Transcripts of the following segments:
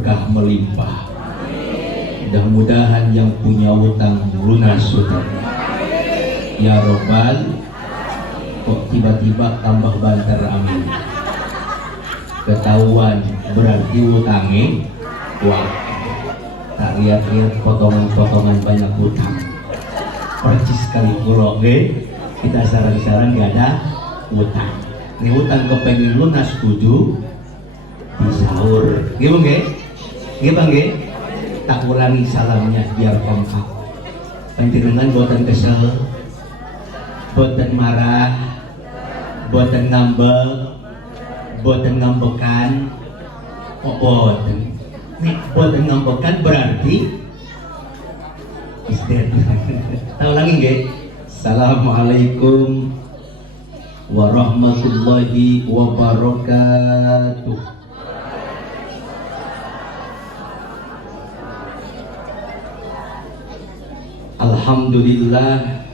berkah melimpah. Mudah-mudahan yang punya utang lunas sudah. Ya Robbal, kok tiba-tiba tambah banter, amin. Ketahuan berarti utangnya, wah, tak lihat-lihat potongan-potongan banyak utang. Percis kali pulau kita saran-saran gak ada utang. Ini utang kepengen lunas kudu disahur. Gimana? Gimana? Tak ulangi salamnya biar kompak. Panjenengan buatan kesel, buatan marah, buatan ngambek, buatan ngambekan, kok buatan? Nih buatan ngambekan berarti istirahat. Tak ulangi nggih. Assalamualaikum warahmatullahi wabarakatuh. Alhamdulillah,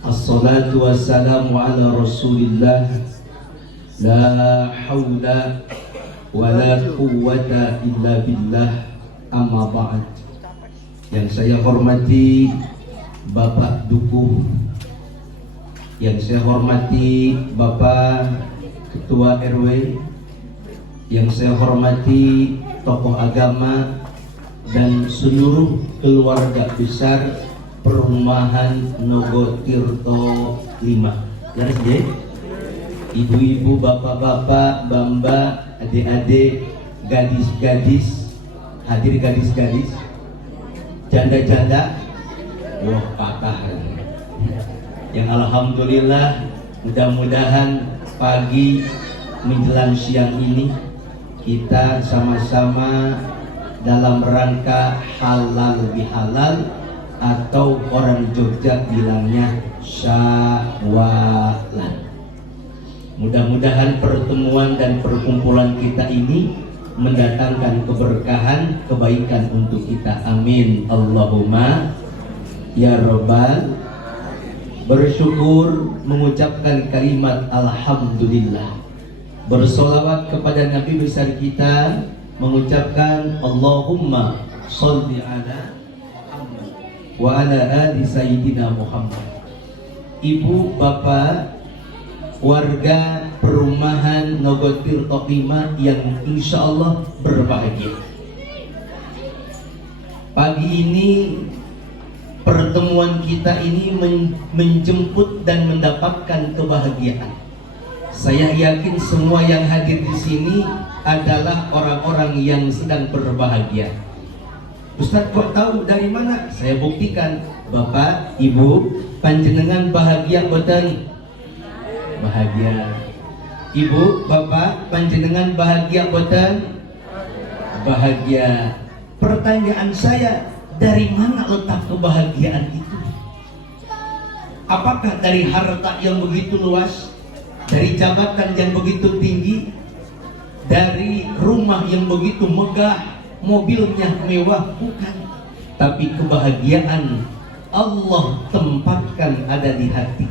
assalatu wassalamu ala rasulillah, la hawla wa la quwwata illa billah, amma ba'd. Yang saya hormati Bapak Dukuh, yang saya hormati Bapak Ketua RW, yang saya hormati tokoh agama dan seluruh keluarga besar perumahan Nogotirto 5. Jelas ya? Ibu-ibu, bapak-bapak, mbak-mbak, adik-adik, gadis-gadis, hadir gadis-gadis, janda-janda, wah patah. Yang alhamdulillah, mudah-mudahan pagi menjelang siang ini kita sama-sama dalam rangka halal bihalal, atau orang Jogja bilangnya syawalan. Mudah-mudahan pertemuan dan perkumpulan kita ini mendatangkan keberkahan, kebaikan untuk kita. Amin Allahumma ya Rabbal. Bersyukur, mengucapkan kalimat alhamdulillah, bersolawat kepada Nabi besar kita, mengucapkan Allahumma sholli ala Muhammad wa ala ali sayyidina Muhammad. Ibu, bapak, warga perumahan Nogotirto 5 yang insya Allah berbahagia. Pagi ini pertemuan kita ini menjemput dan mendapatkan kebahagiaan. Saya yakin semua yang hadir di sini adalah orang-orang yang sedang berbahagia. Ustaz kok tahu dari mana? Saya buktikan. Bapak, Ibu, panjenengan bahagia boten? Bahagia. Ibu, Bapak, panjenengan bahagia boten? Bahagia. Pertanyaan saya, dari mana letak kebahagiaan itu? Apakah dari harta yang begitu luas? Dari jabatan yang begitu tinggi? Dari rumah yang begitu megah, mobilnya mewah? Bukan. Tapi kebahagiaan Allah tempatkan ada di hati.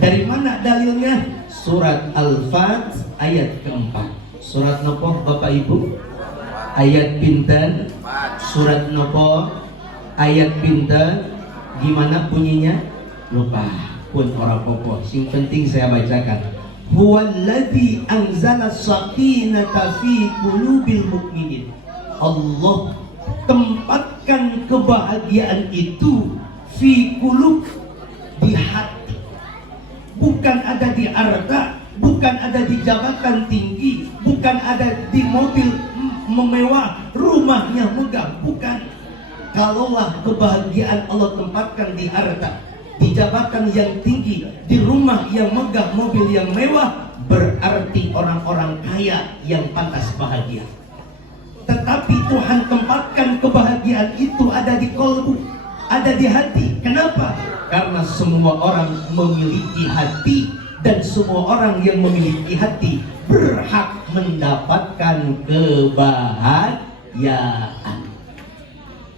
Dari mana dalilnya? Surat Al-Fat ayat keempat. Surat nopo Bapak Ibu? Ayat pinten? Surat nopo? Ayat pinten? Gimana bunyinya? Lupa pun orang popo. Sing penting saya bacakan. Huwallazi anzala sakinata fi qulubil mu'minin. Allah tempatkan kebahagiaan itu fi qulub, di hati. Bukan ada di harta, bukan ada di jabatan tinggi, bukan ada di mobil mewah, rumahnya megah, bukan. Kalaulah kebahagiaan Allah tempatkan di harta, di jabatan yang tinggi, di rumah yang megah, mobil yang mewah, berarti orang-orang kaya yang pantas bahagia. Tetapi Tuhan tempatkan kebahagiaan itu ada di kolbu, ada di hati. Kenapa? Karena semua orang memiliki hati, dan semua orang yang memiliki hati berhak mendapatkan kebahagiaan.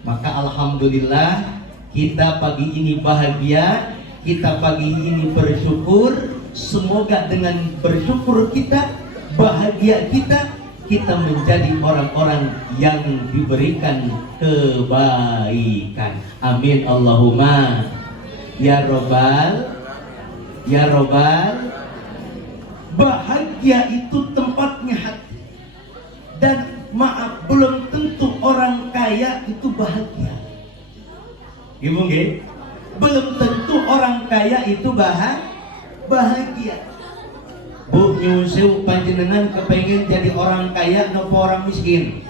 Maka alhamdulillah, kita pagi ini bahagia, kita pagi ini bersyukur. Semoga dengan bersyukur kita, bahagia kita, kita menjadi orang-orang yang diberikan kebaikan. Amin Allahumma ya robbal ya robbal. Bahagia itu tempatnya hati. Dan maaf, belum tentu orang kaya itu bahagia. Ibu nggih? Belum tentu orang kaya itu bahagia. Bu, nyuwun sewu, panjenengan kepengen jadi orang kaya nopo orang miskin?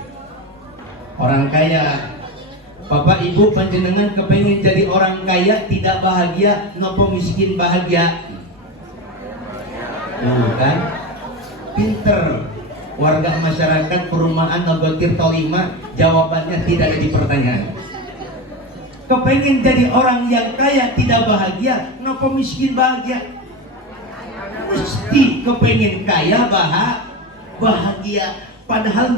Orang kaya. Bapak Ibu, panjenengan kepengen jadi orang kaya tidak bahagia nopo miskin bahagia? Kan? Pinter. Warga masyarakat perumahan Nabatir Tolima, jawabannya tidak ada di pertanyaan. Kepengen jadi orang yang kaya tidak bahagia, kenapa miskin bahagia? Mesti kepengen kaya bahagia. Padahal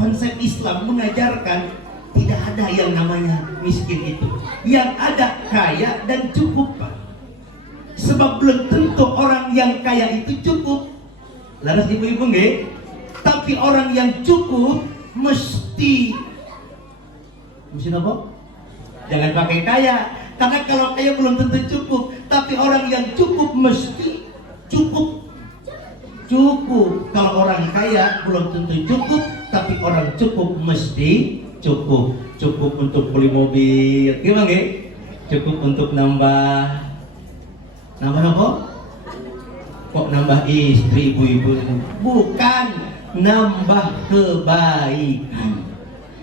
konsep Islam mengajarkan tidak ada yang namanya miskin itu. Yang ada kaya dan cukup, Pak. Sebab belum tentu orang yang kaya itu cukup. Laras ibu-ibu nggih? Tapi orang yang cukup mesti apa? Jangan pakai kaya, karena kalau kaya belum tentu cukup. Tapi orang yang cukup mesti cukup. Kalau orang kaya belum tentu cukup, tapi orang cukup mesti cukup. Cukup untuk beli mobil, gimana nggih? Cukup untuk nambah apa? Kok nambah istri ibu-ibu? Bukan, nambah kebaikan.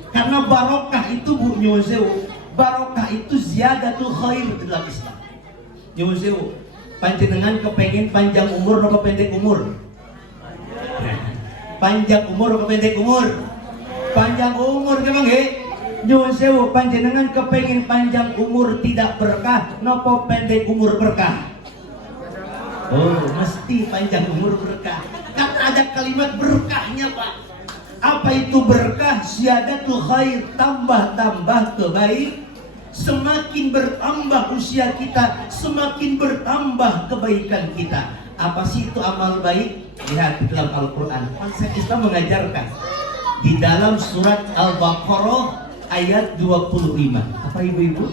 Karena barokah itu Bu nyuwun sewu, barokah itu ziyadatul khair dalam Islam. Nyuwun sewu, panjenengan kepengen panjang umur atau pendek umur? Panjang umur atau pendek umur? Panjang umur gimana nggih? Nyuwun sewu, panjenengan kepengen panjang umur tidak berkah nopo pendek umur berkah? Oh, mesti panjang umur berkah. Kan ada kalimat berkahnya, Pak. Apa itu berkah? Ziyadatul khair, tambah-tambah kebaik. Semakin bertambah usia kita, semakin bertambah kebaikan kita. Apa sih itu amal baik? Lihat di dalam Al-Quran. Konsep Islam mengajarkan di dalam surat Al-Baqarah ayat 25. Apa ibu-ibu?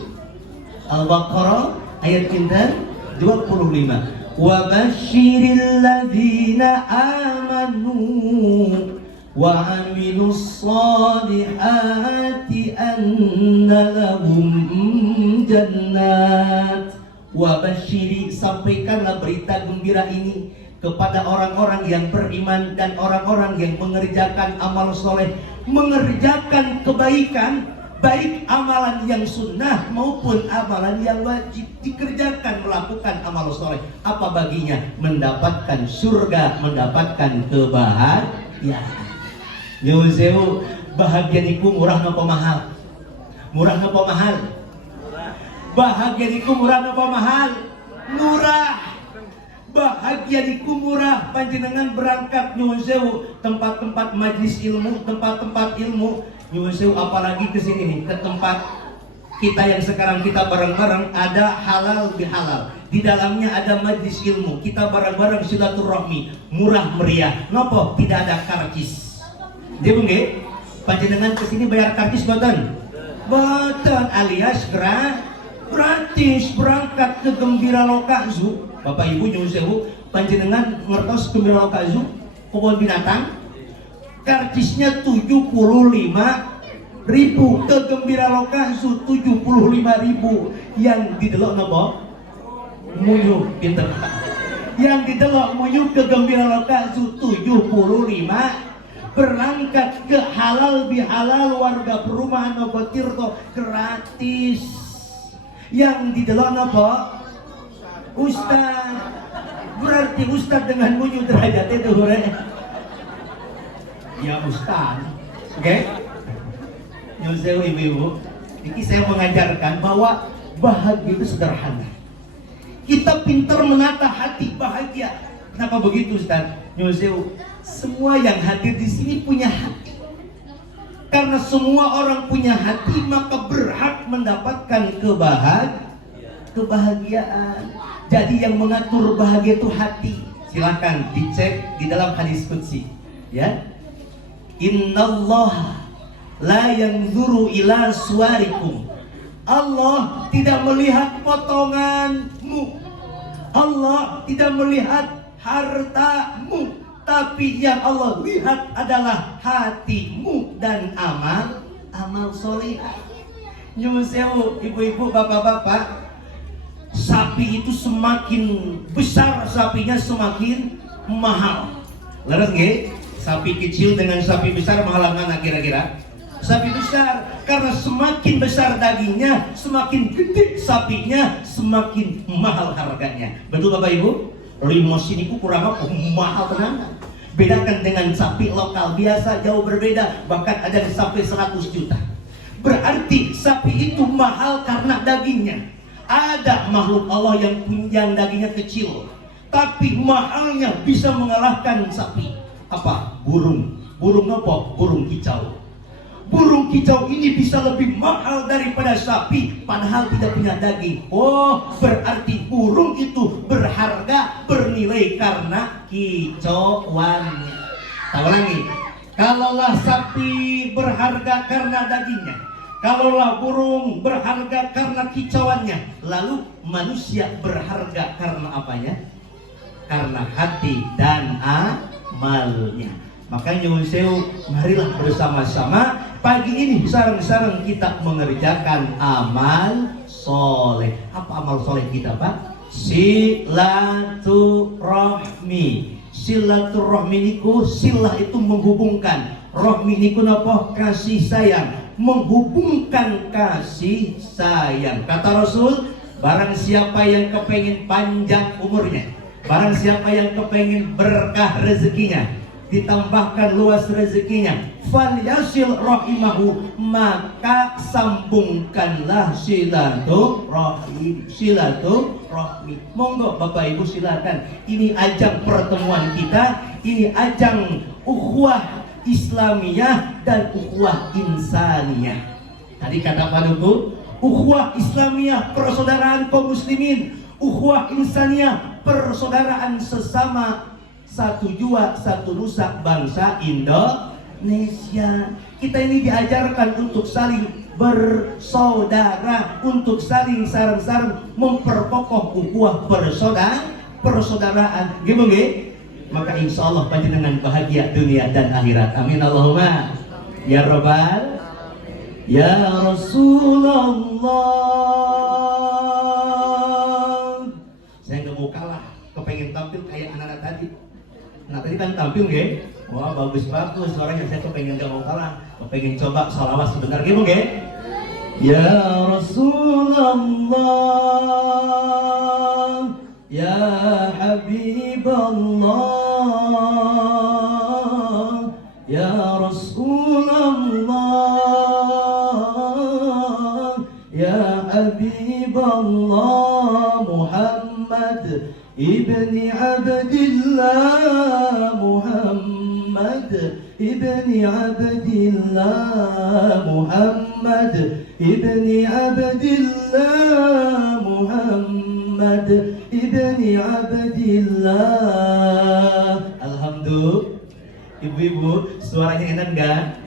Al-Baqarah ayat 25. Wa basyiril ladzina amanu wa amilus solihati anna lahum jannat. Wa basyiri, sampaikanlah berita gembira ini kepada orang-orang yang beriman dan orang-orang yang mengerjakan amal soleh, mengerjakan kebaikan, baik amalan yang sunnah maupun amalan yang wajib dikerjakan, melakukan amal soleh. Apa baginya? Mendapatkan surga, mendapatkan kebahagiaan. Nyuwun sewu, bahagia niku murah napa mahal? Murah napa mahal? Bahagia niku murah napa mahal? Murah. Bahagia niku murah. Panjenengan berangkat nyuwun sewu tempat-tempat majlis ilmu, tempat-tempat ilmu. Nyuwun sewu apalagi ke sini nih, ke tempat kita yang sekarang kita bareng-bareng, ada halal bihalal. Di dalamnya ada majlis ilmu. Kita bareng-bareng silaturahmi, murah meriah. Nopo tidak ada karcis. Dia nggih, panjenengan ke sini bayar karcis boten? Boten, alias gratis berangkat ke Gembira Loka Zoo. Bapak Ibu nyuwun sewu, panjenengan ngertos Gembira Loka Zoo, kebun binatang? Karcisnya 75.000 ke Gembira Loka Zoo 75.000. Yang didelok napa? Muyuh, pinter. Yang didelok muyuh ke Gembira Loka Zoo 75. Berangkat ke halal bihalal warga perumahan Nogotirto gratis. Yang didelok napa? Ustaz. Berarti Ustaz dengan muyuh derajatnya itu ya Ustaz. Oke? Nyuwun sewu ibu-ibu, ini saya mengajarkan bahwa bahagia itu sederhana. Kita pintar menata hati bahagia. Kenapa begitu Ustaz? Nyuwun sewu, semua yang hadir di sini punya hati. Karena semua orang punya hati, maka berhak mendapatkan kebahagiaan. Jadi yang mengatur bahagia itu hati. Silakan dicek di dalam hadis qudsi, ya. Innallaha la yanzuru ila suwarikum. Allah tidak melihat potonganmu. Allah tidak melihat hartamu, tapi yang Allah lihat adalah hatimu dan amal soleh. Nyuwun sewu ibu-ibu, bapak-bapak, sapi itu semakin besar sapinya semakin mahal. Leres nggih? Sapi kecil dengan sapi besar mahal mana kira-kira? Sapi besar, karena semakin besar dagingnya, semakin gede sapinya, semakin mahal harganya. Betul Bapak Ibu? Limos ini kurang apa? Mahal tenanan. Bedakan dengan sapi lokal biasa jauh berbeda, bahkan ada yang sampai 100 juta. Berarti sapi itu mahal karena dagingnya. Ada makhluk Allah yang dagingnya kecil, tapi mahalnya bisa mengalahkan sapi. Apa? Burung. Burung apa? Burung kicau. Burung kicau ini bisa lebih mahal daripada sapi, padahal tidak punya daging. Oh, berarti burung itu berharga, bernilai karena kicauannya. Tahu lagi, kalaulah sapi berharga karena dagingnya, kalaulah burung berharga karena kicauannya, lalu manusia berharga karena apanya? Karena hati dan amalnya. Makanya nyuwun sewu, marilah bersama-sama pagi ini sareng-sareng kita mengerjakan amal soleh. Apa amal soleh kita, Pak? Silaturahmi. Silaturahmi niku, silah itu menghubungkan, rahmi niku napa? Kasih sayang, menghubungkan kasih sayang. Kata Rasul, barang siapa yang kepengen panjang umurnya, barang siapa yang kepengen berkah rezekinya, ditambahkan luas rezekinya, falyasil rahimahu, maka sambungkanlah silaturahmi. Silaturahmi. Monggo Bapak Ibu silakan. Ini ajang pertemuan kita, ini ajang ukhuwah Islamiyah dan ukhuwah insaniyah. Tadi kata Pak Duku, ukhuwah Islamiyah persaudaraan kaum muslimin, ukhuwah insaniyah persaudaraan sesama satu jua, satu nusa bangsa Indonesia. Kita ini diajarkan untuk saling bersaudara, untuk saling sareng-sareng memperkokoh ukhuwah persaudaraan. Gitu nggih? Maka insya Allah panjenengan bahagia dunia dan akhirat. Amin Allahumma ya Rabbal ya Rasulullah. Saya nggak mau kalah, kepengen tampil kayak anak-anak tadi. Nah tadi kan tampil nggih, wah bagus-bagus suaranya, saya kepengen gak mau kalah, kepengen coba sholawat sebentar gitu nggih. Ya Rasulullah, ya Habiballah, ya Rasulullah, ya Habiballah, Muhammad ibni Abdillah, Muhammad ibni Abdillah, Muhammad ibni Abdillah, Muhammad ibni Abdillah. Alhamdulillah. Ibu-ibu, suaranya enak gak?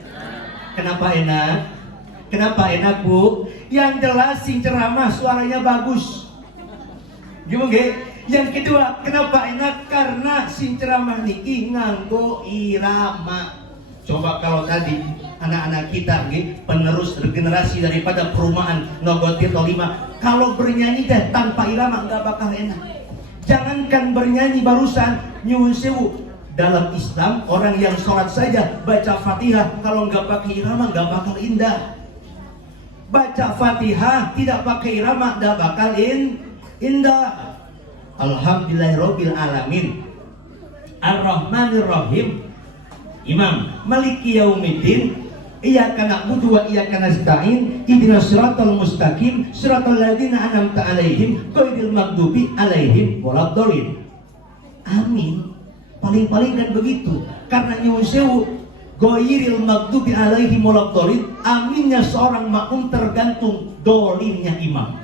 Kenapa enak? Kenapa enak, Bu? Yang jelas si ceramah suaranya bagus. Gimana? Yang kedua, kenapa enak? Karena si ceramah niki nganggo irama. Coba kalau tadi anak-anak kita penerus regenerasi daripada perumahan Nogotirto 5, kalau bernyanyi deh tanpa irama nggak bakal enak. Jangankan bernyanyi barusan, nyuwun sewu, dalam Islam orang yang sholat saja baca Fatihah kalau nggak pakai irama nggak bakal indah. Baca Fatihah tidak pakai irama nggak bakal indah. Alhamdulillahirabbil alamin, Ar-Rahmanir Rahim, Imam Maliki Yaumiddin, Iyyaka na'budu wa iyyaka nasta'in, ihdinas siratal mustaqim, siratal ladzina an'amta 'alaihim, ghairil maghdubi 'alaihim waladdallin. Amin. Paling-paling kan begitu. Karena nyuwun sewu, ghairil maghdubi 'alaihim waladdallin, aminnya seorang makmum tergantung dolinnya imam.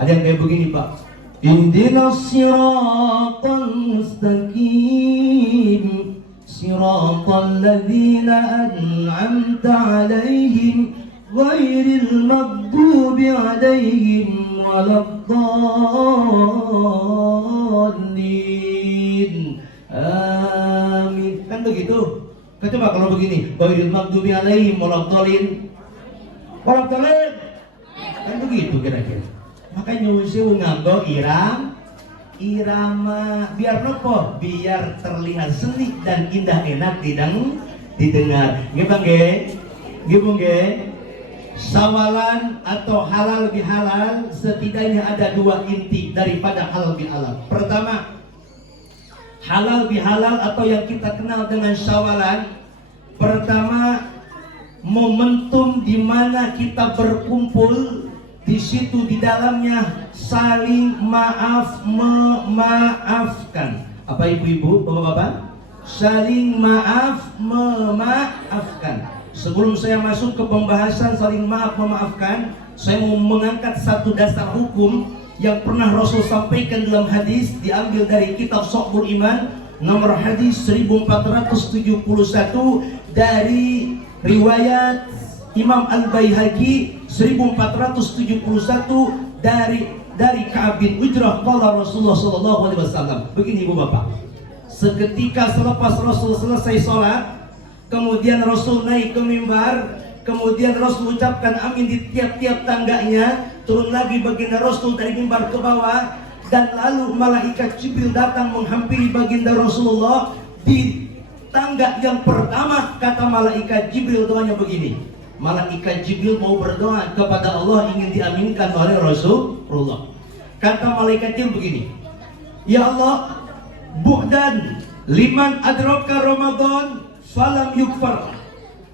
Ada yang kayak begini, Pak. Ihdinas siratal mustaqim, siratal ladzina an'amta 'alaihim ghairil maghdubi 'alaihim waladdallin. Amin. Kan begitu. Coba kalau begini, ghairil maghdubi 'alaihim waladdallin. Waladdallin. Kan begitu kira-kira. Makanya nyusul nganggo irama biar nopo, biar terlihat seni dan indah enak didengar. Nggih Bang nggih? Nggih Bung nggih? Sawalan atau halal bihalal setidaknya ada dua inti daripada halal bihalal. Pertama, halal bihalal atau yang kita kenal dengan sawalan. Pertama, momentum di mana kita berkumpul, di situ di dalamnya saling maaf memaafkan. Apa ibu-ibu, bapak-bapak? Saling maaf memaafkan. Sebelum saya masuk ke pembahasan saling maaf memaafkan, saya mau mengangkat satu dasar hukum yang pernah Rasul sampaikan dalam hadis, diambil dari kitab Shu'abul Iman, nomor hadis 1471 dari riwayat Imam Al-Baihaqi 1471 dari Ka'ab bin Ujrah qala Rasulullah sallallahu alaihi wasallam. Begini Ibu Bapak. Seketika selepas Rasul selesai sholat, kemudian Rasul naik ke mimbar, kemudian Rasul ucapkan amin di tiap-tiap tangganya, turun lagi baginda Rasul dari mimbar ke bawah, dan lalu malaikat Jibril datang menghampiri baginda Rasulullah. Di tangga yang pertama kata malaikat Jibril doanya begini. Malaikat Jibril mau berdoa kepada Allah, ingin diaminkan oleh Rasulullah. Kata malaikat Jibril begini, ya Allah, bu'dan liman adraka Ramadan falam yukfar.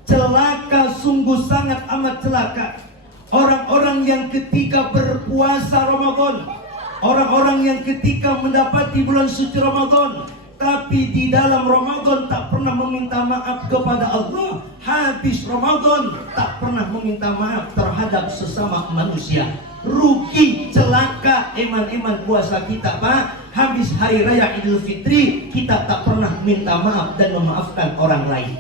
Celaka, sungguh sangat amat celaka orang-orang yang ketika berpuasa Ramadan, orang-orang yang ketika mendapati bulan suci Ramadan, tapi di dalam Ramadan tak pernah meminta maaf kepada Allah. Habis Ramadan tak pernah meminta maaf terhadap sesama manusia. Rugi, celaka eman-eman puasa kita Pak. Habis hari raya Idul Fitri kita tak pernah minta maaf dan memaafkan orang lain.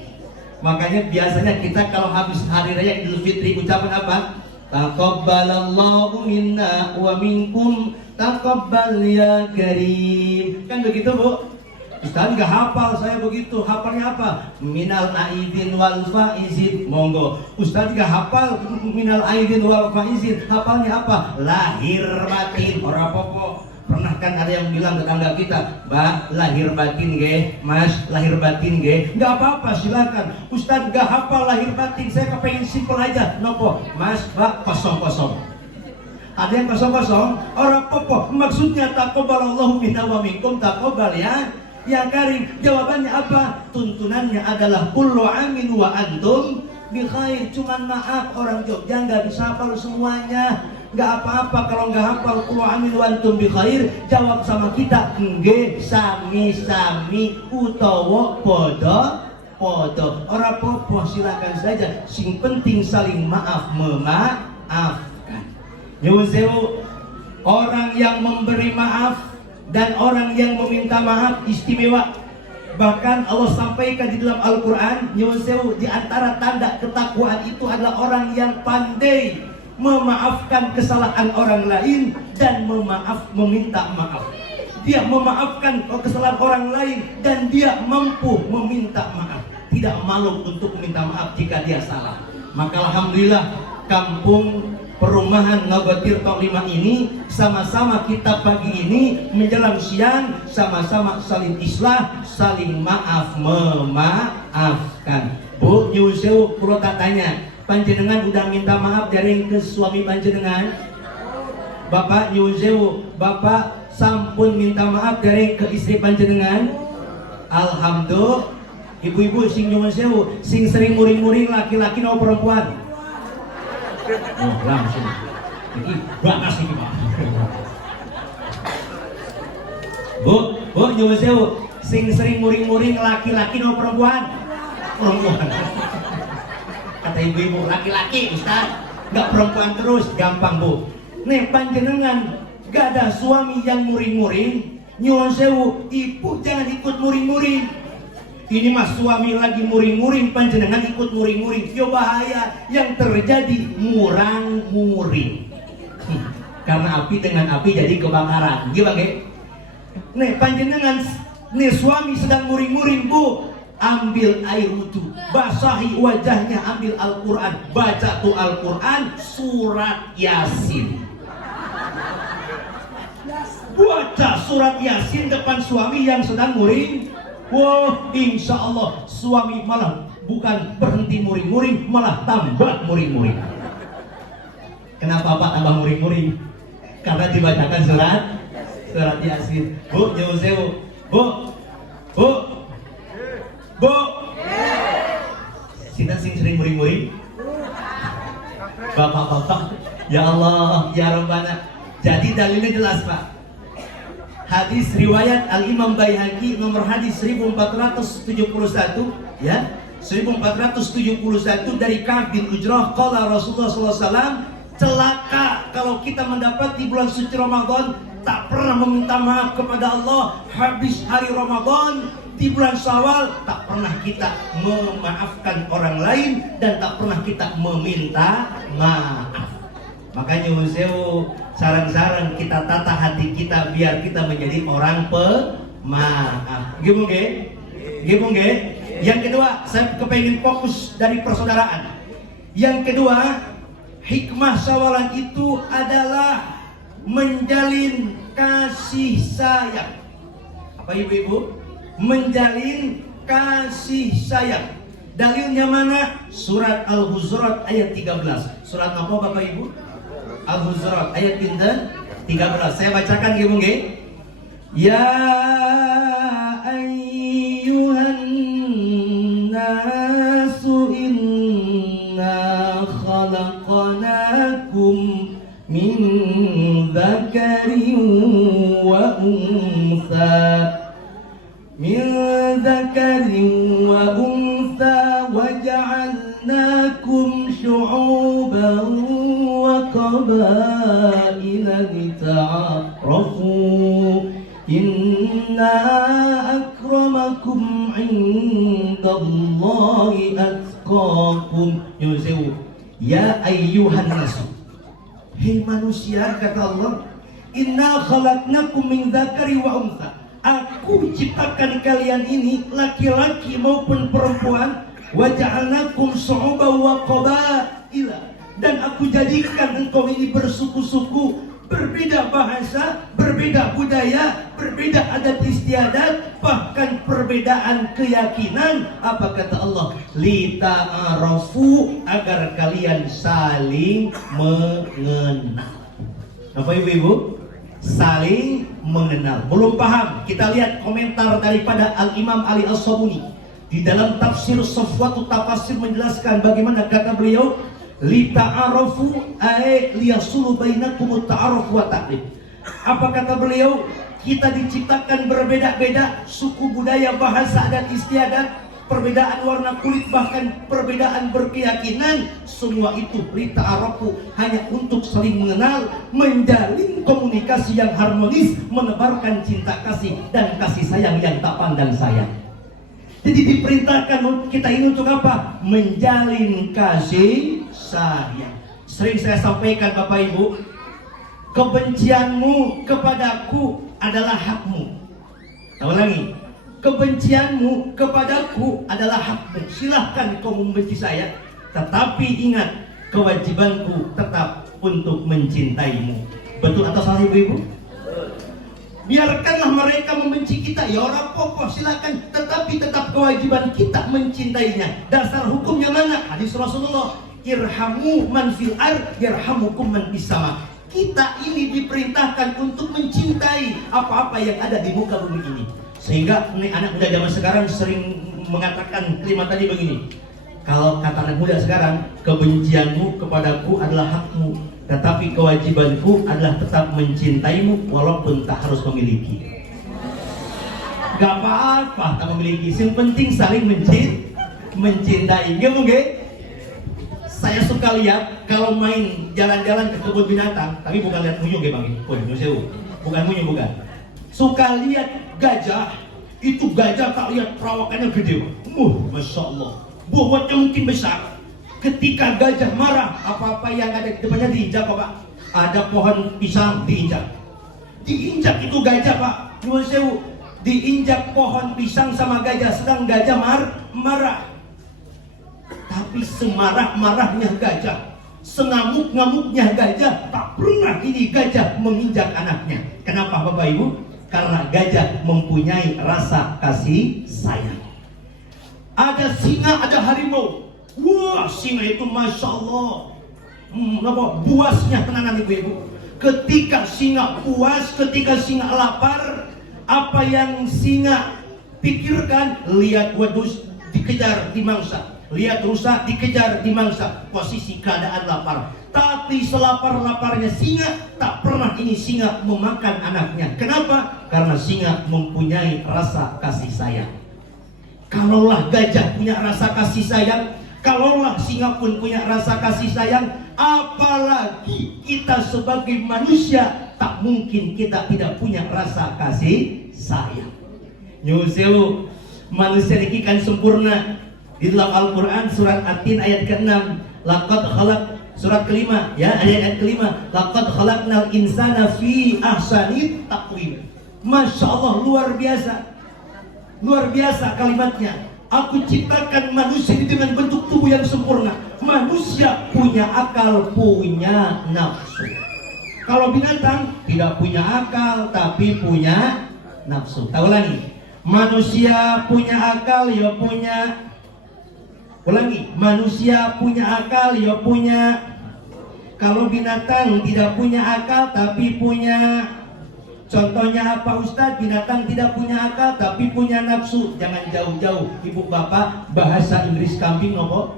Makanya biasanya kita kalau habis hari raya Idul Fitri ucapan apa? Taqabbalallahu minna wa minkum taqabbal ya karim. Kan begitu Bu? Ustaz nggak hafal, saya begitu. Hafalnya apa? Minal aidin wal faizin. Monggo. Ustaz nggak hafal minal aidin wal faizin. Hafalnya apa? Lahir batin. Ora apa-apa. Pernah kan ada yang bilang tetangga kita, Mbak, lahir batin ge, Mas, lahir batin ge. Nggak apa-apa, silakan. Ustaz nggak hafal lahir batin, saya kepengen simpel aja. Nopo, Mas, Mbak, kosong-kosong. Ada yang kosong-kosong. Ora apa-apa. Maksudnya taqabbalallahu minna wa minkum taqabbal ya. Ya Karim, jawabannya apa? Tuntunannya adalah kullu amin wa antum bi khair. Cuman maaf, orang Jogja nggak bisa hafal semuanya. Nggak apa-apa kalau nggak hafal kullu amin wa antum bi khair. Jawab sama kita, nggih sami-sami utawa podo. Ora apa-apa, silakan saja. Sing penting saling maaf memaafkan. Nyuwun sewu, orang yang memberi maaf dan orang yang meminta maaf istimewa. Bahkan Allah sampaikan di dalam Al-Quran, nyuwun sewu, di antara tanda ketakwaan itu adalah orang yang pandai memaafkan kesalahan orang lain dan meminta maaf. Dia memaafkan kesalahan orang lain dan dia mampu meminta maaf. Tidak malu untuk meminta maaf jika dia salah. Maka alhamdulillah kampung perumahan Ngagotirto 5 ini sama-sama kita pagi ini menjelang siang sama-sama saling islah, saling maaf memaafkan. Bu Yusuf, perlu tanya, panjenengan udah minta maaf dari ke suami panjenengan? Bapak Yusuf, Bapak sampun minta maaf dari ke istri panjenengan? Alhamdulillah. Ibu-ibu sing nyuwun sewu, sing sering muring-muring laki-laki atau perempuan? Oh, langsung. Ini batas ini Pak. Bu nyuwun sewu, sing sering muring-muring laki-laki atau perempuan? Perempuan. Kata ibu-ibu, laki-laki Ustaz, nggak perempuan terus, gampang Bu. Nih panjenengan gak ada suami yang muring-muring, nyuwun sewu, ibu jangan ikut muring-muring. Ini mas suami lagi muring-muring, panjenengan ikut muring-muring, yo bahaya. Yang terjadi murang-muring. Karena api dengan api jadi kebakaran. Gimana? Nih panjenengan, nih suami sedang muring-muring, bu, ambil air wudhu, basahi wajahnya, ambil Al-Quran, baca tuh Al-Quran surat Yasin. Baca surat Yasin depan suami yang sedang muring. Wah, insya Allah suami malah bukan berhenti muring-muring, malah tambah muring-muring. Kenapa Pak tambah muring-muring? Karena dibacakan surat Yasin. Bu, jauh sewu. Bu. Sinta sering muring-muring. Bapak-bapak, ya Allah, ya Rabbana. Jadi dalilnya jelas Pak. Hadis riwayat Al-Imam Baihaqi nomor hadis 1471 ya. 1471 dari Ka'ab bin Ujrah, qala Rasulullah SAW, celaka kalau kita mendapati bulan suci Ramadan tak pernah meminta maaf kepada Allah. Habis hari Ramadan di bulan Syawal tak pernah kita memaafkan orang lain dan tak pernah kita meminta maaf. Makanya Museo sarang-sarang kita tata hati kita biar kita menjadi orang pemaaf. Gimana? Yang kedua, saya kepengen fokus dari persaudaraan. Yang kedua, hikmah syawalan itu adalah menjalin kasih sayang. Apa ibu-ibu? Menjalin kasih sayang. Dalilnya mana? Surat Al-Hujurat ayat 13. Surat apa Bapak Ibu? Al-Hujurat ayat 13. Saya bacakan gimana? Ya ayyuhan nasu inna khalaqnakum min dzakarin wa untha وجعلناكم شعوبا وقبائل لتعارفوا إن أكرمكم عند الله أتقاكم. Ya ayyuhan nasu, hei manusia, kata Allah, inna khalaqnakum min dzakari wa untha, aku ciptakan kalian ini laki-laki maupun perempuan, wa ja'alnakum syu'uban wa qabaila, dan aku jadikan engkau ini bersuku-suku, berbeda bahasa, berbeda budaya, berbeda adat istiadat, bahkan perbedaan keyakinan. Apa kata Allah? Lita'arafu, agar kalian saling mengenal. Apa ibu-ibu? Saling mengenal. Belum paham? Kita lihat komentar daripada Al-Imam Ali As-Sabuni di dalam tafsir Safwatut Tafasir menjelaskan bagaimana kata beliau, lita'arafu ay liyasulu bainakumut ta'aruf wa ta'rif. Apa kata beliau? Kita diciptakan berbeda-beda, suku, budaya, bahasa, adat istiadat, perbedaan warna kulit, bahkan perbedaan berkeyakinan. Semua itu lita'arafu, hanya untuk saling mengenal, menjalin komunikasi yang harmonis, menebarkan cinta kasih dan kasih sayang yang tak pandang sayang. Jadi diperintahkan kita ini untuk apa? Menjalin kasih sayang. Sering saya sampaikan Bapak Ibu, kebencianmu kepadaku adalah hakmu. Tahu lagi, kebencianmu kepadaku adalah hakmu. Silahkan kau membenci saya, tetapi ingat, kewajibanku tetap untuk mencintaimu. Betul atau salah ibu-ibu? Biarkanlah mereka membenci kita, ya orang pokok silakan, tetapi tetap kewajiban kita mencintainya. Dasar hukumnya mana? Hadis Rasulullah, irhamu man fil ard yarhamukum man fis sama. Kita ini diperintahkan untuk mencintai apa-apa yang ada di muka bumi ini. Sehingga anak muda zaman sekarang sering mengatakan kalimat tadi begini, kalau kata anak muda sekarang, kebencianmu kepadaku adalah hakmu, tetapi kewajibanku adalah tetap mencintaimu walaupun tak harus memiliki. Gak apa-apa tak memiliki, yang penting saling mencintai. Gak? Saya suka lihat kalau main jalan-jalan ke kebun binatang, tapi bukan lihat muyung ya bang, bukan muyung bukan. Suka lihat gajah Itu gajah tak lihat perawakannya gede. Masya Allah. Bobotnya mungkin besar. Ketika gajah marah, apa-apa yang ada di depannya diinjak Pak. Ada pohon pisang diinjak. Diinjak itu gajah Pak. Nyuwun sewu. Diinjak pohon pisang sama gajah, sedang gajah marah. Tapi semarah-marahnya gajah, sengamuk-ngamuknya gajah, tak pernah ini gajah menginjak anaknya. Kenapa Bapak Ibu? Karena gajah mempunyai rasa kasih sayang. Ada singa, ada harimau. Wah, singa itu Masya Allah, buasnya tenanan ibu-ibu. Ketika singa puas, ketika singa lapar, apa yang singa pikirkan? Lihat wedus dikejar dimangsa, lihat rusa dikejar dimangsa. Posisi keadaan lapar. Tapi selapar-laparnya singa, tak pernah ini singa memakan anaknya. Kenapa? Karena singa mempunyai rasa kasih sayang. Kalaulah gajah punya rasa kasih sayang, kalaulah singa pun punya rasa kasih sayang, apalagi kita sebagai manusia, tak mungkin kita tidak punya rasa kasih sayang. Nyusul manusia ini kan sempurna. Di dalam Al-Quran surat At-Tin ayat ke-6, laqad khalaq, surat kelima ya, ayat kelima, laqad khalaqnal insana fi ahsani taqwim. Masya Allah, luar biasa kalimatnya. Aku ciptakan manusia ini dengan bentuk tubuh yang sempurna. Manusia punya akal, punya nafsu. Kalau binatang tidak punya akal tapi punya nafsu. Tahu lagi, manusia punya akal ya punya. Ulangi, manusia punya akal ya punya. Kalau binatang tidak punya akal tapi punya. Contohnya apa Ustadz? Binatang tidak punya akal tapi punya nafsu. Jangan jauh-jauh, ibu bapak, bahasa Inggris kambing apa?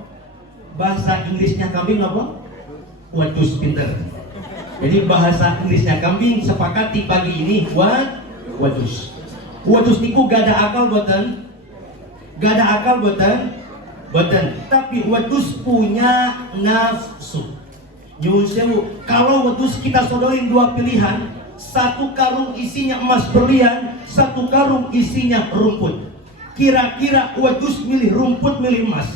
Bahasa Inggrisnya kambing apa? Wadus, pinter. Jadi bahasa Inggrisnya kambing, sepakati pagi ini wadus. Wadus niku gak ada akal boten? Gak ada akal boten? Boten. Tapi wadus punya nafsu. Nyuwun sewu, kalau wadus kita sodorin dua pilihan, satu karung isinya emas berlian, satu karung isinya rumput. Kira-kira wadus milih rumput, milih emas?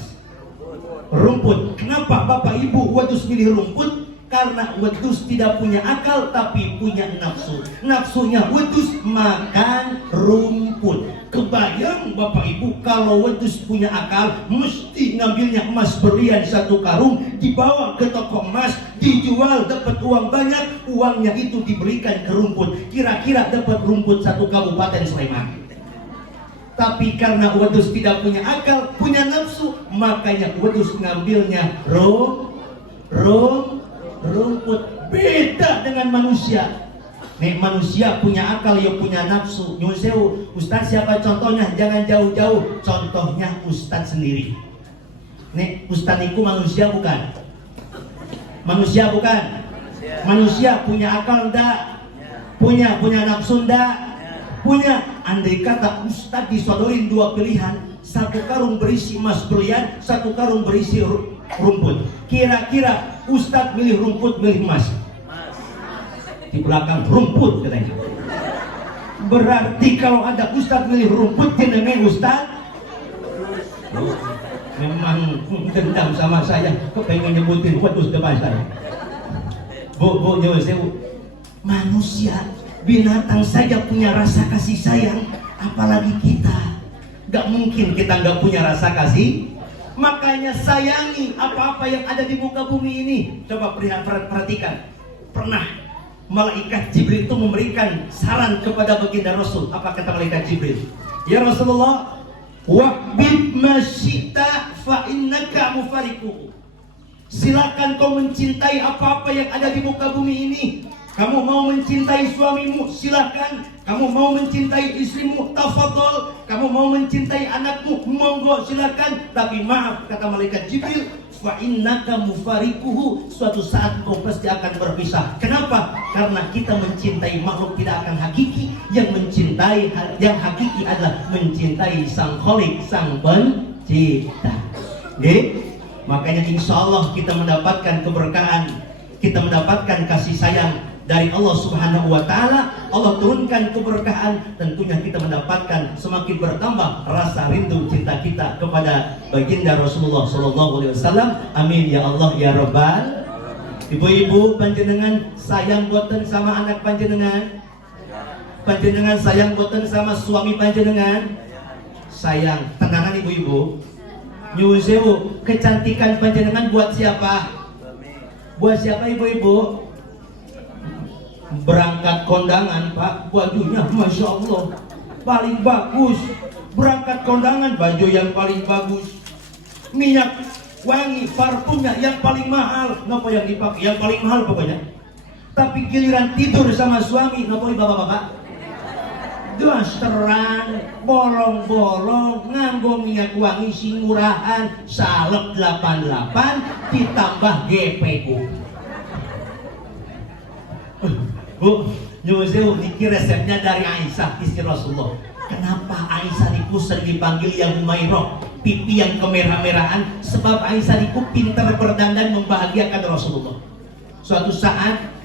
Rumput. Kenapa Bapak Ibu wadus milih rumput? Karena wedus tidak punya akal tapi punya nafsu. Nafsunya wedus makan rumput. Kebayang Bapak Ibu kalau wedus punya akal, mesti ngambilnya emas berlian satu karung, dibawa ke toko emas, dijual, dapat uang banyak, uangnya itu diberikan ke rumput. Kira-kira dapat rumput satu kabupaten Sleman. Tapi karena wedus tidak punya akal, punya nafsu, makanya wedus ngambilnya rumput. Beda dengan manusia. Nih, manusia punya akal ya punya nafsu. Nyuwun sewu, Ustaz siapa contohnya? Jangan jauh-jauh. Contohnya Ustaz sendiri. Nih, Ustaz itu manusia bukan? Manusia bukan? Manusia punya akal enggak? Punya nafsu enggak? Punya. Andai kata Ustaz disodorin dua pilihan, satu karung berisi emas berlian, satu karung berisi rumput. Kira-kira Ustaz milih rumput, milih emas? Di belakang rumput katanya. Berarti kalau ada Ustaz milih rumput, jenenge Ustaz memang dendam sama saya, kepengen nyebutin wedus depan saya. Bu, nyuwun sewu. Manusia, binatang saja punya rasa kasih sayang, apalagi kita. Gak mungkin kita gak punya rasa kasih. Makanya sayangi apa-apa yang ada di muka bumi ini. Coba perhatikan. Pernah malaikat Jibril itu memberikan saran kepada baginda Rasul. Apa kata malaikat Jibril? Ya Rasulullah, wahbib masyita fa innaka mufariquhu. Silakan kau mencintai apa-apa yang ada di muka bumi ini. Kamu mau mencintai suamimu, silakan. Kamu mau mencintai istrimu, tafadhol. Kamu mau mencintai anakmu, monggo silakan. Tapi maaf, kata malaikat Jibril, fa innaka mufariquhu, suatu saat kau pasti akan berpisah. Kenapa? Karena kita mencintai makhluk tidak akan hakiki. Yang hakiki adalah mencintai sang Khalik, sang pencipta. Oke? Makanya insya Allah kita mendapatkan keberkahan, kita mendapatkan kasih sayang dari Allah Subhanahu wa taala, Allah turunkan keberkahan, tentunya kita mendapatkan semakin bertambah rasa rindu cinta kita kepada baginda Rasulullah sallallahu alaihi wasallam. Amin ya Allah ya Rabbal. Ibu-ibu panjenengan sayang boten sama anak panjenengan? Panjenengan sayang boten sama suami panjenengan? Sayang. Tenangan ibu-ibu. Nyuwun sewu, kecantikan panjenengan buat siapa? Buat siapa ibu-ibu? Berangkat kondangan Pak, bajunya Masya Allah paling bagus. Berangkat kondangan, baju yang paling bagus, minyak wangi, parfumnya yang paling mahal. Napa yang dipakai? Yang paling mahal pokoknya. Tapi giliran tidur sama suami, napa bapak-bapak? Gas terang, bolong-bolong, nganggo minyak wangi sing murahan, salep 88 ditambah GPU. Bu, nyuwun sewu, niki resepnya dari Aisyah istri Rasulullah. Kenapa Aisyah niku sering dipanggil ya Humairah, pipi yang kemerah-merahan? Sebab Aisyah niku pintar berdandan membahagiakan Rasulullah. Suatu saat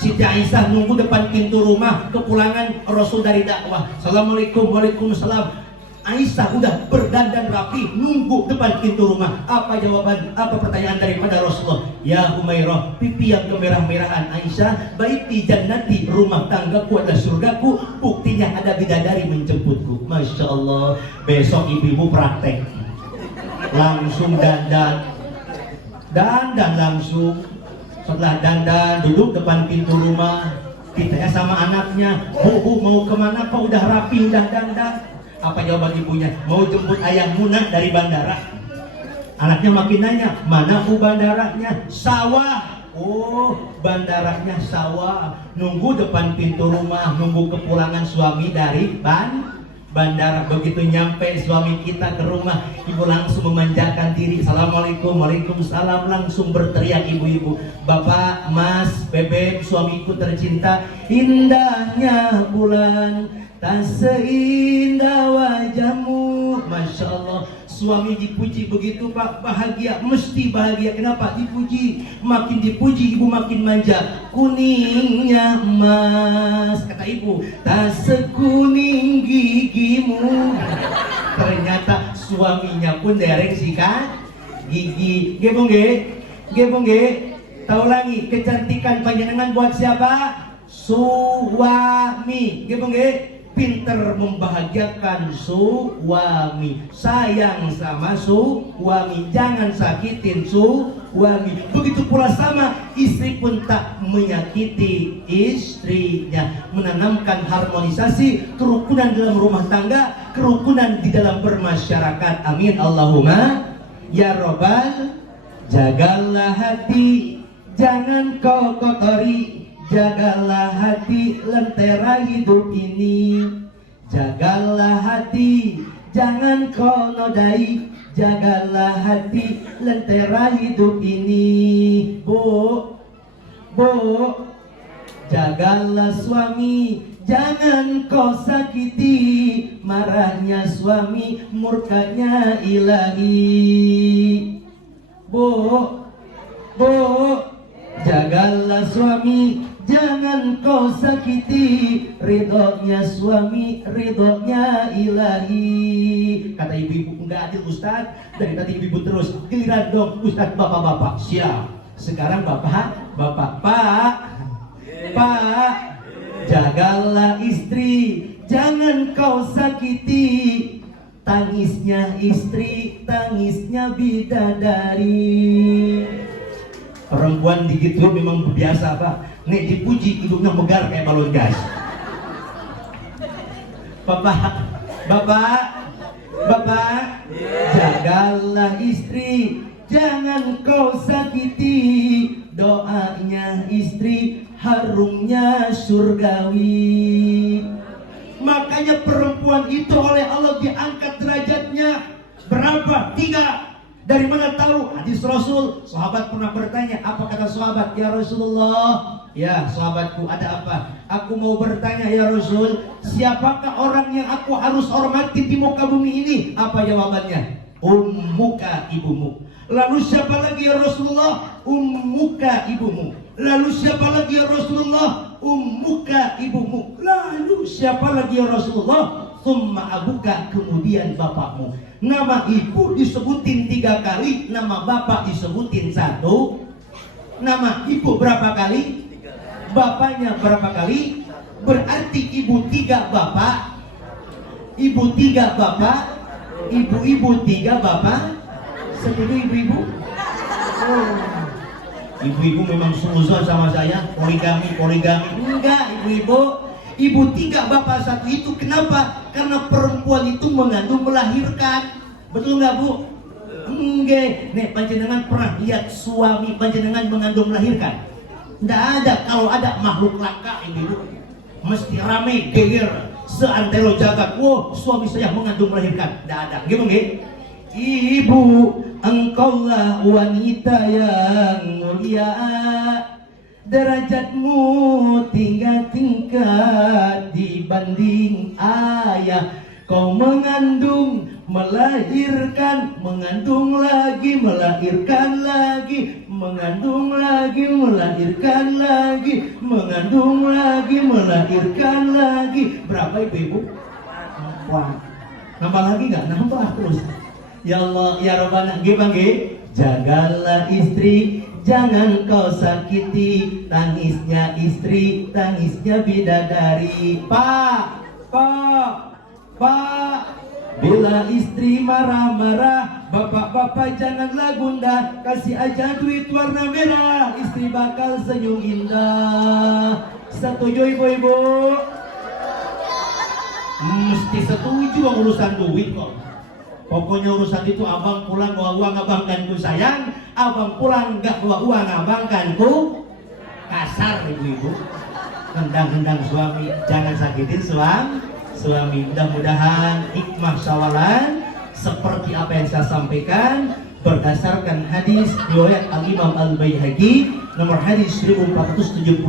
Siti Aisyah nunggu depan pintu rumah kepulangan Rasul dari dakwah. Assalamualaikum, waalaikumsalam. Aisyah udah berdandan rapi nunggu depan pintu rumah. Apa jawaban, apa pertanyaan daripada Rasulullah? Ya Humairah, pipi yang kemerah-merahan Aisyah, baiti jannati, rumah tanggaku adalah surgaku, buktinya ada bidadari menjemputku. Masya Allah. Besok ibu-ibu praktek langsung dandan langsung. Setelah dandan duduk depan pintu rumah, ditanya sama anaknya, bu mau kemana? Kok udah rapi, udah dandan? Apa jawaban ibunya? Mau jemput ayah Munah dari bandara. Anaknya makin nanya, mana bu bandaranya? Sawah. Oh, bandaranya sawah. Nunggu depan pintu rumah, nunggu kepulangan suami dari bandara. Begitu nyampe suami kita ke rumah, ibu langsung memanjakan diri. Assalamualaikum, waalaikumsalam. Langsung berteriak ibu-ibu, bapak, mas, bebek, suamiku tercinta. Indahnya bulan, tak seindah wajahmu. Masya Allah. Suami dipuji begitu Pak, bahagia, mesti bahagia. Kenapa? Dipuji, makin dipuji ibu makin manja. Kuningnya emas, kata ibu, tak sekuning gigimu. Ternyata suaminya pun dereng sikat gigi. Gebong ge. Tahu lagi, kecantikan panjenengan buat siapa? Suami. Gebong ge. Pinter membahagiakan suami, sayang sama suami, jangan sakitin suami. Begitu pula sama istri pun tak menyakiti istrinya, menanamkan harmonisasi, kerukunan dalam rumah tangga, kerukunan di dalam bermasyarakat. Amin Allahumma ya Rabbal. Jagalah hati, jangan kau kotori. Jagalah hati, lentera hidup ini. Jagalah hati, jangan kau nodai. Jagalah hati, lentera hidup ini. Bu, jagalah suami, jangan kau sakiti. Marahnya suami, murkanya ilahi. Bu, jagalah suami, jangan kau sakiti. Ridhonya suami, ridhonya ilahi. Kata ibu-ibu, enggak adil Ustaz. Dari tadi ibu-ibu terus, giliran dong Ustaz bapak-bapak. Siap. Sekarang bapak, Pak, jagalah istri, jangan kau sakiti. Tangisnya istri, tangisnya bidadari. Perempuan digitu memang biasa Pak. Nek dipuji hidupnya megar kayak balon gas. Bapak, jagalah istri, jangan kau sakiti. Doanya istri, harumnya surgawi. Makanya perempuan itu oleh Allah diangkat derajatnya. Berapa? 3. Dari mana tahu? Hadis Rasul. Sahabat pernah bertanya, apa kata sahabat? Ya Rasulullah, ya sahabatku, ada apa? Aku mau bertanya ya Rasul, siapakah orang yang aku harus hormati di muka bumi ini? Apa jawabannya? ummuka ibumu. Lalu siapa lagi ya Rasulullah? Ummuka ibumu. Lalu siapa lagi ya Rasulullah? Ummuka ibumu. Lalu siapa lagi ya Rasulullah? Summa abuka, kemudian bapakmu. Nama ibu disebutin 3 kali, nama bapak disebutin 1. Nama ibu berapa kali? Bapaknya berapa kali? Berarti ibu 3 bapak, ibu 3 bapak, ibu-ibu 3 bapak. Setuju ibu-ibu? Oh. Ibu-ibu memang suzon sama saya, poligami. Enggak ibu-ibu. Ibu 3 bapak 1 itu kenapa? Karena perempuan itu mengandung melahirkan. Betul nggak Bu? Enggak. Nek panjenengan pernah lihat suami panjenengan mengandung melahirkan? Nggak ada. Kalau ada makhluk langka ibu-ibu mesti rame geger seantero jagat. Wow, suami saya mengandung melahirkan. Nggak ada. Gimana? Ibu, engkaulah wanita yang mulia, derajatmu tingkat dibanding ayah. Kau mengandung, melahirkan, mengandung lagi, melahirkan lagi, mengandung lagi, melahirkan lagi, mengandung lagi, melahirkan lagi. Berapa ibu-ibu? 4. Nambah lagi nggak? Nambah terus. Ya Allah, ya Rabbana, gimana? Jagalah istri, jangan kau sakiti. Tangisnya istri, tangisnya bidadari. Pak, bila istri marah-marah, bapak-bapak janganlah gundah. Kasih aja duit warna merah, istri bakal senyum indah. Setuju ibu-ibu? Mesti setuju urusan duit kok. Pokoknya urusan itu abang pulang bawa uang, abang kan ku sayang. Abang pulang gak bawa uang, abang kan ku kasar ibu-ibu. Hendang-hendang suami, jangan sakitin suami. Mudah-mudahan hikmah sawalan seperti apa yang saya sampaikan berdasarkan hadis riwayat Al-Imam Al-Baihaqi nomor hadis 1471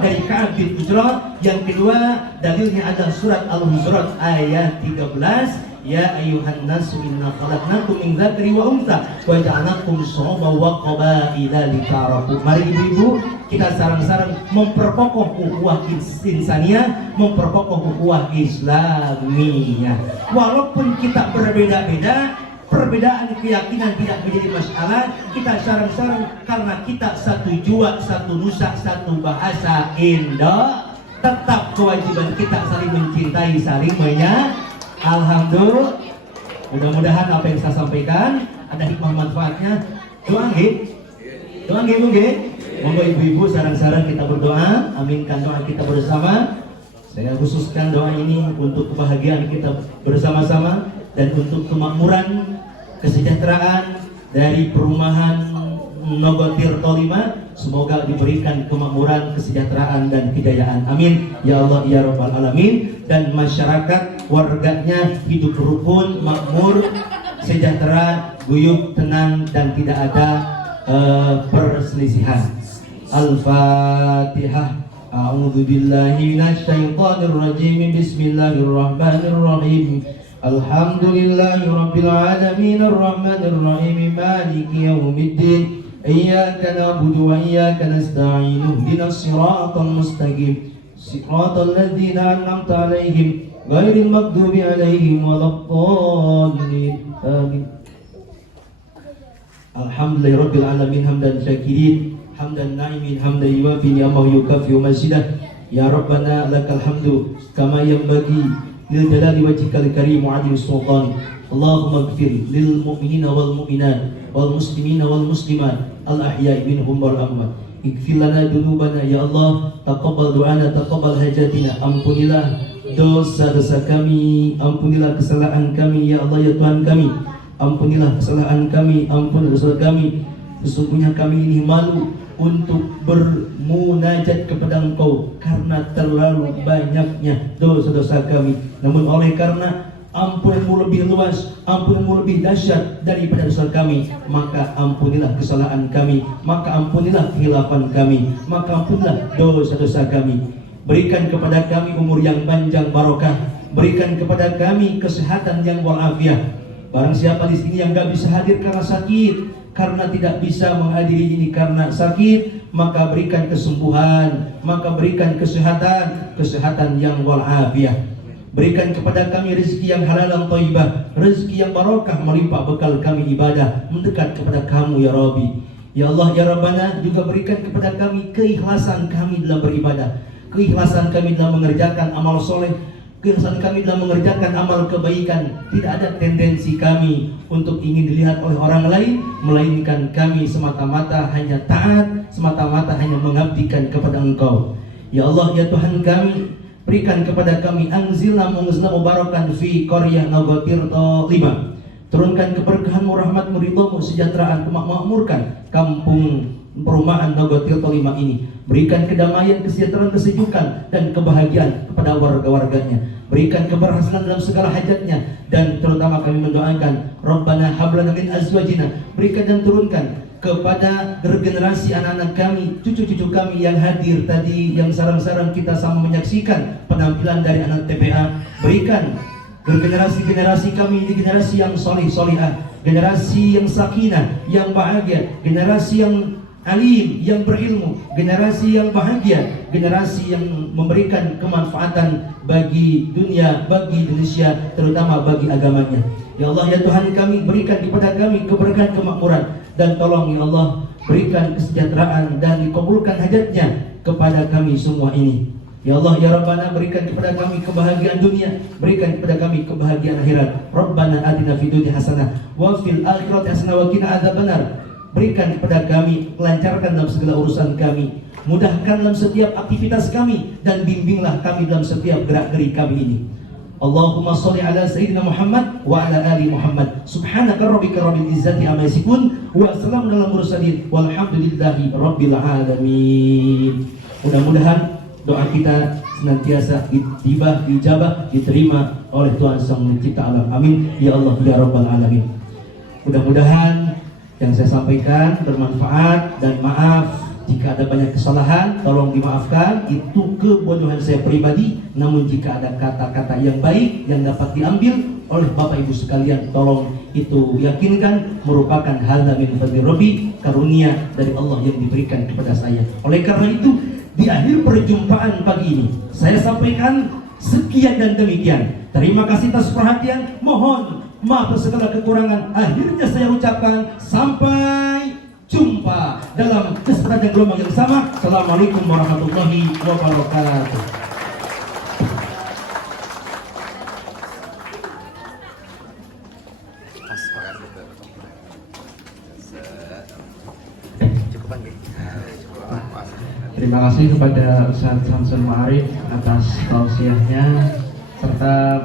dari Ka'ab bin Ujrah. Yang kedua dalilnya adalah surat Al-Hujurat ayat 13. Ya ayuhan nasu inna khalaqnakum min dzakari wa untha wa ja'alnakum syu'uban wa qabaila lita'arafu. Mari ibu-ibu kita sarang-sarang memperkokoh ukhuwah insaniyah, memperkokoh ukhuwah islamiyah. Walaupun kita berbeda-beda, perbedaan keyakinan tidak menjadi masalah. Kita sarang-sarang karena kita satu jua, satu nusa, satu bahasa Indo. Tetap kewajiban kita saling mencintai, saling menyayangi. Alhamdulillah, mudah-mudahan apa yang saya sampaikan ada hikmah manfaatnya. Doa Bu. Monggo ibu-ibu sarang-sarang kita berdoa, aminkan doa kita bersama. Saya khususkan doa ini untuk kebahagiaan kita bersama-sama dan untuk kemakmuran, kesejahteraan dari perumahan Nogotir Tolima. Semoga diberikan kemakmuran, kesejahteraan dan kejayaan. Amin ya Allah ya Rabbal Alamin. Dan masyarakat warganya hidup rukun, makmur, sejahtera, guyup, tenang dan tidak ada perselisihan. Al-Fatihah. A'udzu billahi minasyaitonir rajim. Bismillahirrahmanirrahim. Alhamdulillahi rabbil alamin arrahmanir rahim maliki yaumiddin. Iyyaka na'budu wa iyyaka nasta'in. Ihdinas siratal mustaqim. Siratal ladzina an'amta 'alaihim ghairil maghdubi 'alaihim waladdallin. Amin. Alhamdulillahirabbil alamin hamdan syakirin hamdan na'imin hamdan yuwafi ni'amahu yukafi mazidah. Ya Rabbana lakal hamdu kama yanbaghi lil jalali wajhikal karim wa 'azimi sultan. Allahumma ighfir lil mu'minina wal mu'minat wal muslimina wal muslimat al ahya'i minhum wal amwat. Ighfir lana dzunubana ya Allah, taqabbal du'ana, taqabbal hajatina. Ampunilah dosa-dosa kami, ampunilah kesalahan kami ya Allah ya Tuhan kami. Ampunilah kesalahan kami, ampunilah dosa kami. Sesungguhnya kami ini malu untuk bermunajat kepada Engkau karena terlalu banyaknya dosa-dosa kami. Namun oleh karena ampunmu lebih luas, ampunmu lebih dahsyat daripada dosa kami, maka ampunilah kesalahan kami, maka ampunilah kehilapan kami, maka ampunilah dosa-dosa kami. Berikan kepada kami umur yang panjang barokah, berikan kepada kami kesehatan yang walafiat, Barang siapa di sini yang gak bisa hadir karena sakit, karena tidak bisa menghadiri ini karena sakit, maka berikan kesembuhan, maka berikan kesehatan yang walafiat. Berikan kepada kami rezeki yang halal dan thayyibah, rezeki yang barakah melimpah bekal kami ibadah mendekat kepada kamu ya Rabbi. Ya Allah ya Rabbana, juga berikan kepada kami keikhlasan kami dalam beribadah, keikhlasan kami dalam mengerjakan amal soleh, keikhlasan kami dalam mengerjakan amal kebaikan. Tidak ada tendensi kami untuk ingin dilihat oleh orang lain, melainkan kami semata-mata hanya taat, semata-mata hanya mengabdikan kepada Engkau. Ya Allah ya Tuhan kami, berikan kepada kami anzilna mubarakan fi qaryah Nagotirto 5. Turunkan keberkahan rahmatmu, ridhamu, sejahteraan, kemakmurkan kampung perumahan Nagotirto 5 ini. Berikan kedamaian, kesejahteraan, kesejukan dan kebahagiaan kepada warga-warganya. Berikan keberhasilan dalam segala hajatnya, dan terutama kami mendoakan Rabbana hablana min azwajina, berikan dan turunkan kepada generasi anak-anak kami, cucu-cucu kami yang hadir tadi, yang sarang-sarang kita sama menyaksikan penampilan dari anak TPA. Berikan generasi-generasi kami ini generasi yang solih-solihah, generasi yang sakinah, yang bahagia, generasi yang alim, yang berilmu, generasi yang bahagia, generasi yang memberikan kemanfaatan bagi dunia, bagi Indonesia, terutama bagi agamanya. Ya Allah ya Tuhan kami, berikan kepada kami keberkahan, kemakmuran, dan tolong ya Allah berikan kesejahteraan dan dikabulkan hajatnya kepada kami semua ini. Ya Allah ya Rabbana, berikan kepada kami kebahagiaan dunia, berikan kepada kami kebahagiaan akhirat. Rabbana atina fid dunya hasanah wa fil akhirati hasanah wa qina adzabannar. Berikan kepada kami, lancarkan dalam segala urusan kami, mudahkan dalam setiap aktivitas kami, dan bimbinglah kami dalam setiap gerak-gerik kami ini. Allahumma sholli ala sayyidina Muhammad wa ala ali Muhammad. Subhanaka rabbika rabbil izzati amma yasifun wa salamun alal mursalin walhamdulillahi rabbil alamin. Mudah-mudahan doa kita senantiasa dijabah, diterima oleh Tuhan Sang Pencipta alam. Amin ya Allah ya rabbal alamin. Mudah-mudahan yang saya sampaikan bermanfaat, dan maaf jika ada banyak kesalahan, tolong dimaafkan. Itu kebodohan saya pribadi. Namun jika ada kata-kata yang baik yang dapat diambil oleh Bapak Ibu sekalian, tolong itu yakinkan merupakan hal min fadli Rabbi, karunia dari Allah yang diberikan kepada saya. Oleh karena itu, di akhir perjumpaan pagi ini saya sampaikan sekian dan demikian. Terima kasih atas perhatian. Mohon maaf atas segala kekurangan. Akhirnya saya ucapkan sampai jumpa dalam kesempatan gelombang yang sama. Assalamualaikum warahmatullahi wabarakatuh. Terima kasih kepada Ustaz Samsul Ma'arif atas tausiahnya serta